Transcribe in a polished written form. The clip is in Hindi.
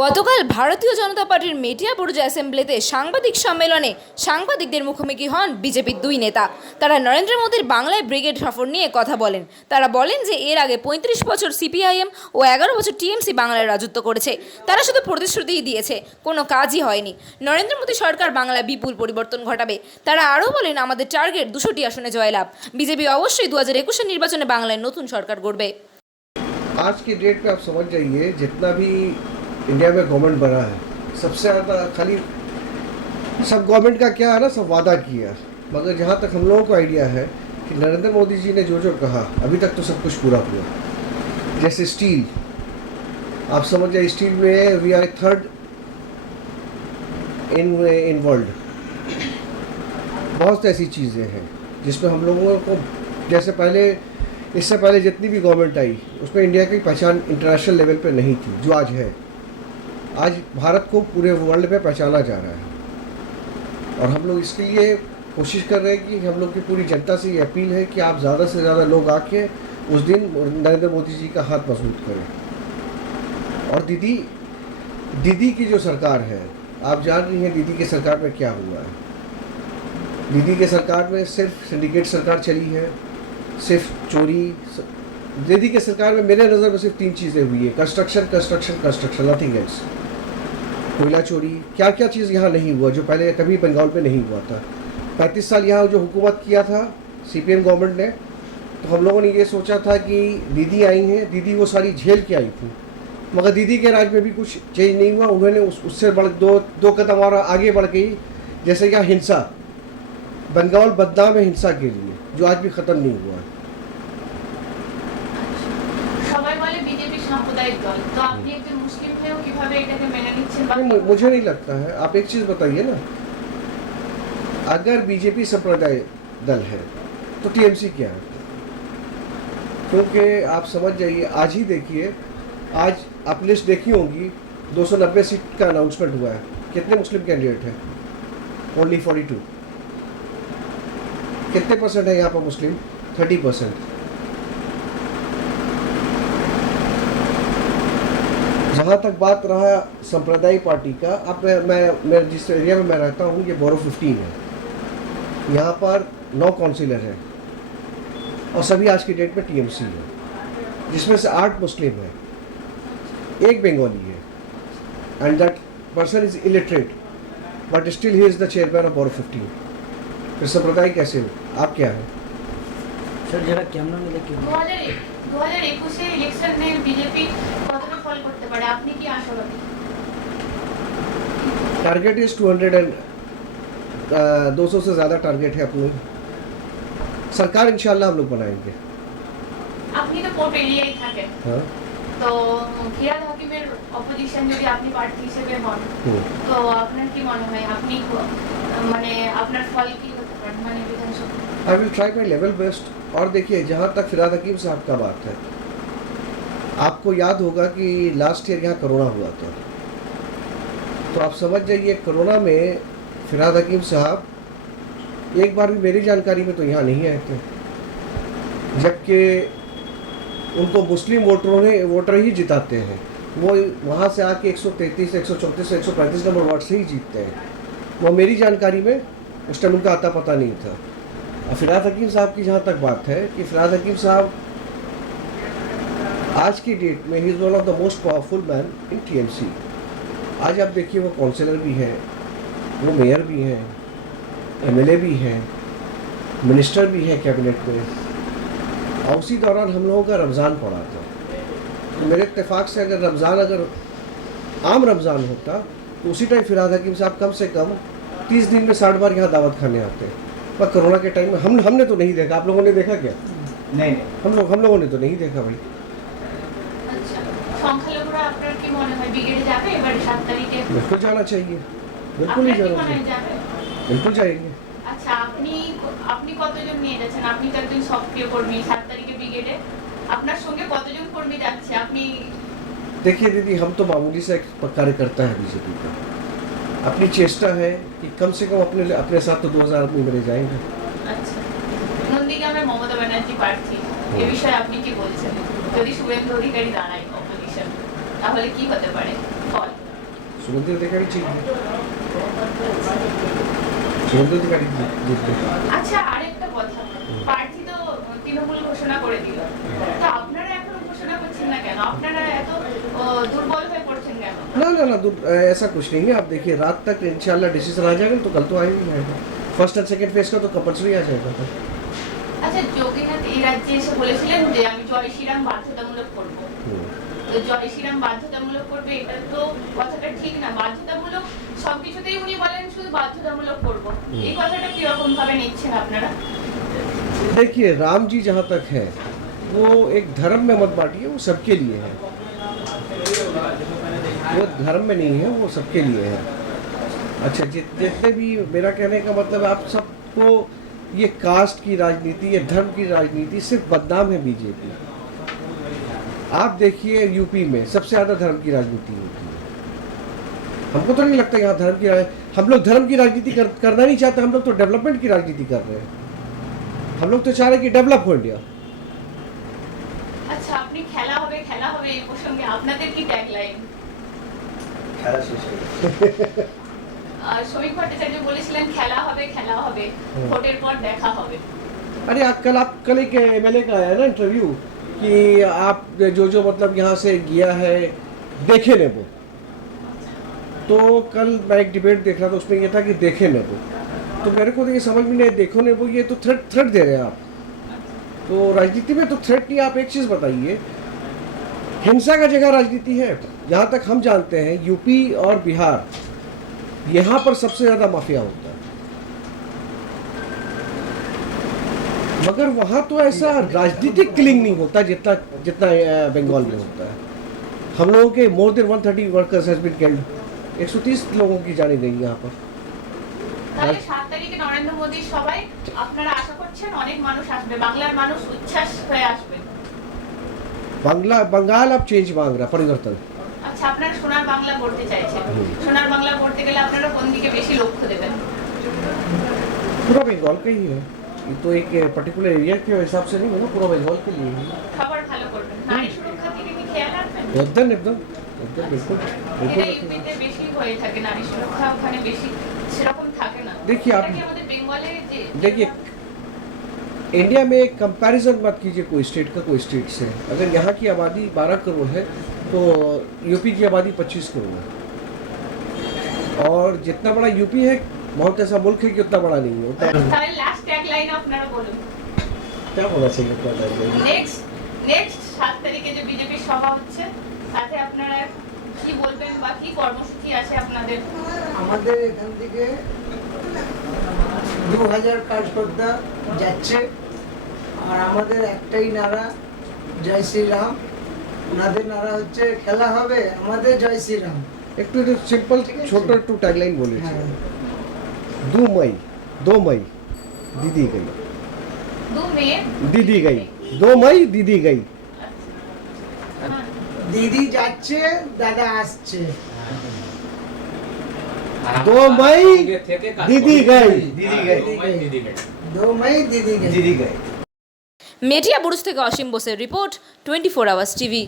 গতকাল ভারতীয় জনতা পার্টির মেটিয়াবুরুজ অ্যাসেম্বলিতে সাংবাদিক সম্মেলনে সাংবাদিকদের মুখোমুখি হন বিজেপির দুই নেতা। তারা নরেন্দ্র মোদীর বাংলায় ব্রিগেড সফর নিয়ে কথা বলেন। তারা বলেন যে এর আগে ৩৫ বছর সিপিআইএম ও ১১ বছর টিএমসি বাংলায় রাজত্ব করেছে। তারা শুধু প্রতিশ্রুতিই দিয়েছে, কোনো কাজই হয়নি। নরেন্দ্র মোদী সরকার বাংলায় বিপুল পরিবর্তন ঘটাবে। তারা আরও বলেন, আমাদের টার্গেট ২০০টি আসনে জয়লাভ। বিজেপি অবশ্যই ২০২১ নির্বাচনে বাংলায় নতুন সরকার গড়বে। आज की डेट पे आप समझ जाइए, जितना भी इंडिया में गवर्नमेंट बना है, सबसे ज़्यादा खाली सब गवर्नमेंट का क्या है ना, सब वादा किया, मगर जहाँ तक हम लोगों को आइडिया है कि नरेंद्र मोदी जी ने जो जो कहा अभी तक तो सब कुछ पूरा हुआ। जैसे स्टील, आप समझ जाइए, स्टील में we are third in world. बहुत ऐसी चीज़ें हैं जिसमें हम लोगों को, जैसे पहले, इससे पहले जितनी भी गवर्नमेंट आई उसमें इंडिया की पहचान इंटरनेशनल लेवल पे नहीं थी जो आज है। आज भारत को पूरे वर्ल्ड में पहचाना जा रहा है और हम लोग इसके लिए कोशिश कर रहे हैं कि हम लोग की पूरी जनता से ये अपील है कि आप ज़्यादा से ज़्यादा लोग आके उस दिन नरेंद्र मोदी जी का हाथ मजबूत करें। और दीदी की जो सरकार है, आप जान रही हैं दीदी की सरकार में क्या हुआ है। दीदी के सरकार में सिर्फ सिंडिकेट सरकार चली है, सिर्फ चोरी। दीदी के सरकार में मेरे नज़र में सिर्फ 3 चीज़ें हुई है, construction construction construction, nothing else. कोयला चोरी, क्या क्या चीज़ यहाँ नहीं हुआ जो पहले कभी बंगाल में नहीं हुआ था। 35 साल यहाँ जो हुकूमत किया था सीपीएम गवर्नमेंट ने, तो हम लोगों ने ये सोचा था कि दीदी आई हैं, दीदी वो सारी झेल के आई थी, मगर दीदी के राज में भी कुछ चेंज नहीं हुआ। उन्होंने उससे बढ़ दो कदम और आगे बढ़ गई। जैसे यहाँ हिंसा, बंगाल बदनाम है हिंसा के लिए, जो आज भी ख़त्म नहीं हुआ है। मुझे नहीं लगता है। आप एक चीज़ बताइए ना, अगर बीजेपी संप्रदाय दल है तो टीएमसी क्या है? क्योंकि आप समझ जाइए, आज ही देखिए, आज आप लिस्ट देखी होगी, 290 सीट का अनाउंसमेंट हुआ है। कितने मुस्लिम कैंडिडेट हैं? ओनली 42। कितने परसेंट है यहाँ पर मुस्लिम? 30%। जहाँ तक बात रहा संप्रदाय पार्टी का, अब मैं जिस एरिया में मैं रहता हूँ, ये बोरो 15 है। यहाँ पर 9 काउंसिलर हैं और सभी आज की डेट में टीएमसी है, जिसमें से 8 मुस्लिम हैं, 1 बंगाली है, and that person is illiterate, but still he is the chairman of borough 15। फिर संप्रदाय कैसे हो? आप क्या है सर? जरा कैमरा में देखिए। 2021 इलेक्शन में बीजेपी কতটা ফল করতে পারে, আপনি কি আশাবাদী? टारगेट इज 200 से ज़्यादा टारगेट है अपनी। सरकार इंशाल्लाह हम लोग बनाएंगे। আপনি তো কোর্ট এরিয়ায় থাকেন, हाँ, তো ফিরাদ হাকিমের অপোজিশন যদি আপনি প্রার্থী হিসেবে হন, তো আপনার কি মনে হয় আপনি মানে আপনার ফল কি হতে পারে মানে বিধানসভা? I will try my level best. और देखिए, जहाँ तक फिराद हकीम साहब का बात है, आपको याद होगा कि लास्ट ईयर यहाँ कोरोना हुआ था, तो आप समझ जाइए कोरोना में फिराद हकीम साहब एक बार भी मेरी जानकारी में तो यहाँ नहीं आए थे, जबकि उनको मुस्लिम वोटर ही जिताते हैं। वो वहाँ से आके 133, 134, 135 नंबर वार्ड से ही जीतते हैं। वो मेरी जानकारी में उस टाइम उनका आता पता नहीं था। फिराद हकीम साहब की जहाँ तक बात है कि फिराद हकीम साहब आज की डेट में he is one of the most powerful man in TMC. आज आप देखिए, वो काउंसलर भी हैं, वो मेयर भी हैं, एमएलए भी हैं, मिनिस्टर भी हैं कैबिनेट में। और उसी दौरान हम लोगों का रमज़ान पड़ा था, तो मेरे इत्तेफाक से अगर आम रमज़ान होता तो उसी टाइम फिराद हकीम साहब कम से कम 30 दिन में 60 बार यहाँ दावत खाने आते। पर कोरोना के टाइम में हमने तो नहीं देखा। आप लोगों ने देखा क्या? नहीं। हम लोगों ने तो नहीं देखा भाई। আচ্ছা, সংখ্যালঘুরা আপনার কি মনে হয় ব্রিগেডে যাবে এবার 7 তারিখে? बिल्कुल जाना चाहिए, बिल्कुल ही जाना चाहिए, যাবে। बिल्कुल जाएंगे। আচ্ছা, আপনি কতজন নিয়ে যাচ্ছেন? আপনি তো একজন সক্রিয় কর্মী, 7 तारीखे ब्रिगेडे আপনার সঙ্গে কতজন কর্মী যাচ্ছে? আপনি देखिए दीदी, हम तो मामूली सा एक कार्यकर्ता है बीजेपी का। अपनी चेष्टा है कि कम से कम अपने साथ तो 2000 आदमी मेरे जाएंगे। আচ্ছা, নন্দীগ্রামে মমতা ব্যানার্জি প্রার্থী, এই বিষয়ে আপনি কি বলছেন? যদি শুভেন্দু অধিকারী দাঁড়ায় অপোজিশন, তাহলে কি হতে পারে ফল? सुमंदिर अधिकारी ठीक है, सुमंदिर अधिकारी जीतते। আচ্ছা আরেকটা কথা, প্রার্থী তো তৃণমূল ঘোষণা করে দিল, তো আপনারা এখন ঘোষণা করছেন না কেন? আপনারা এত দুর্বল হয়ে পড়ছেন কেন? ना ना ना ऐसा कुछ नहीं है। आप देखिए रात तक इंशाल्लाह डिसीजन आ जाएगा, तो कल तो आ ही जाएगा। फर्स्ट एंड सेकंड फेज का तो कंपल्सरी आ जाएगा। আচ্ছা যোগীনাথ এই রাজ্যে এসে বলেছিলেন যে আমি জয় শ্রীরাম বাধ্যতামূলক করব, তো জয় শ্রীরাম বাধ্যতামূলক করবে, এটা তো কথাটা ঠিক না। বাধ্যতামূলক সবকিছুতেই উনি বলেন শুধু বাধ্যতামূলক করব, এই কথাটা কিরকম ভাবে নিচ্ছেন আপনারা? देखिए राम जी जहाँ तक है वो एक धर्म में मत बांटिए, वो सबके लिए है। वो धर्म में नहीं है, वो सबके लिए है। अच्छा जितने भी, मेरा कहने का मतलब आप सबको, ये कास्ट की राजनीति, ये धर्म की राजनीति सिर्फ बदनाम है बीजेपी। आप देखिए यूपी में सबसे ज्यादा धर्म की राजनीति होती है। हमको तो नहीं लगता यहाँ धर्म की हम लोग धर्म की राजनीति करना नहीं चाहते, हम लोग तो डेवलपमेंट की राजनीति कर रहे हैं। हम लोग तो चाह रहे हैं कि डेवलप हो इंडिया। আচ্ছা আপনি খেলা হবে এই প্রসঙ্গে আপনাদের কি ট্যাগলাইন? শ্রমিক ভট্টাচার্য বলেছিলেন খেলা হবে ভোটের পর দেখা হবে। अरे कल एक एमएलए का आया ना इंटरव्यू कि आप जो मतलब यहाँ से गया है देखे ने वो, तो कल मैं एक डिबेट देख रहा था, उसमें ये था कि देखे ने वो, तो मेरे को तो ये समझ में नहीं, देखो ने वो, ये तो थ्रेट दे रहे हैं आप। तो राजनीति में तो थ्रेट नहीं। आप एक चीज़ बताइए, हिंसा का जगह राजनीति है। जहाँ तक हम जानते हैं यूपी और बिहार, यहाँ पर सबसे ज़्यादा माफिया होता है, मगर वहाँ तो ऐसा राजनीतिक किलिंग नहीं होता जितना जितना बंगाल में होता है। हम लोगों के more than 130 workers has been killed, 130 लोगों की जाने गई यहाँ पर। তাহলে 7 তারিখে নরেন্দ্র মোদীর সভায় আপনারা আশা করছেন অনেক মানুষ আসবে, বাংলার মানুষ উচ্ছ্বাস হয়ে আসবে। बंगाल अब चेंज मांग रहा, परिवर्तन। আচ্ছা আপনারা সোনার বাংলা করতে চাইছেন, সোনার বাংলা করতে গেলে আপনারা কোন দিকে বেশি লক্ষ্য দেবেন? पूरा बंगाल का ही है, ये तो एक पर्टिकुलर एरिया के हिसाब से नहीं है ना, पूरा बंगाल के लिए है। খাবার ভালো করবেন, নারী সুরক্ষার দিকে কি খেয়াল রাখবেন? एकदम एकदम एकदम बिल्कुल এটা बिल्कुल। ইউপিতে বেশি হয়ে থাকে, নারী সুরক্ষা ওখানে বেশি সেরকম থাকে না। देखिए आप, এটা কি আমাদের বেঙ্গলে যে देखिए इंडिया में कंपैरिजन मत कीजिए कोई स्टेट का कोई स्टेट से। अगर यहाँ की आबादी 12 करोड़ है तो यूपी की आबादी 25 करोड़ है, और जितना बड़ा यूपी है बहुत ऐसा मुल्क है कि उतना बड़ा नहीं है उतना। তাহলে লাস্ট ট্যাগ লাইন আপনারা বলুন। क्या होना चाहिए उतना चाहिए? নেক্সট 7 তারিখে যে বিজেপি সভা হচ্ছে, সাথে আপনারা কি বলবেন বা কি কর্মসূচি আছে আপনাদের? আমাদের এখান থেকে 2000 কার্যকর্তা যাচ্ছে, আর আমাদের একটাই নারা জয় শ্রীরাম। ওনাদের নারা হচ্ছে খেলা হবে, আমাদের জয় শ্রীরাম। एक तो सिंपल छोटा टू टैगलाइन बोले, 2 मई दीदी गई, 2 মে दीदी गई, 2 मई दीदी गई। দিদি যাচ্ছে, দাদা আসছে। 2 मई दीदी गई, 2 মই দিদি গেছে। মেটিয়া বুরুজ থেকে অসীম বোসের রিপোর্ট, 24 আওয়ার্স টিভি।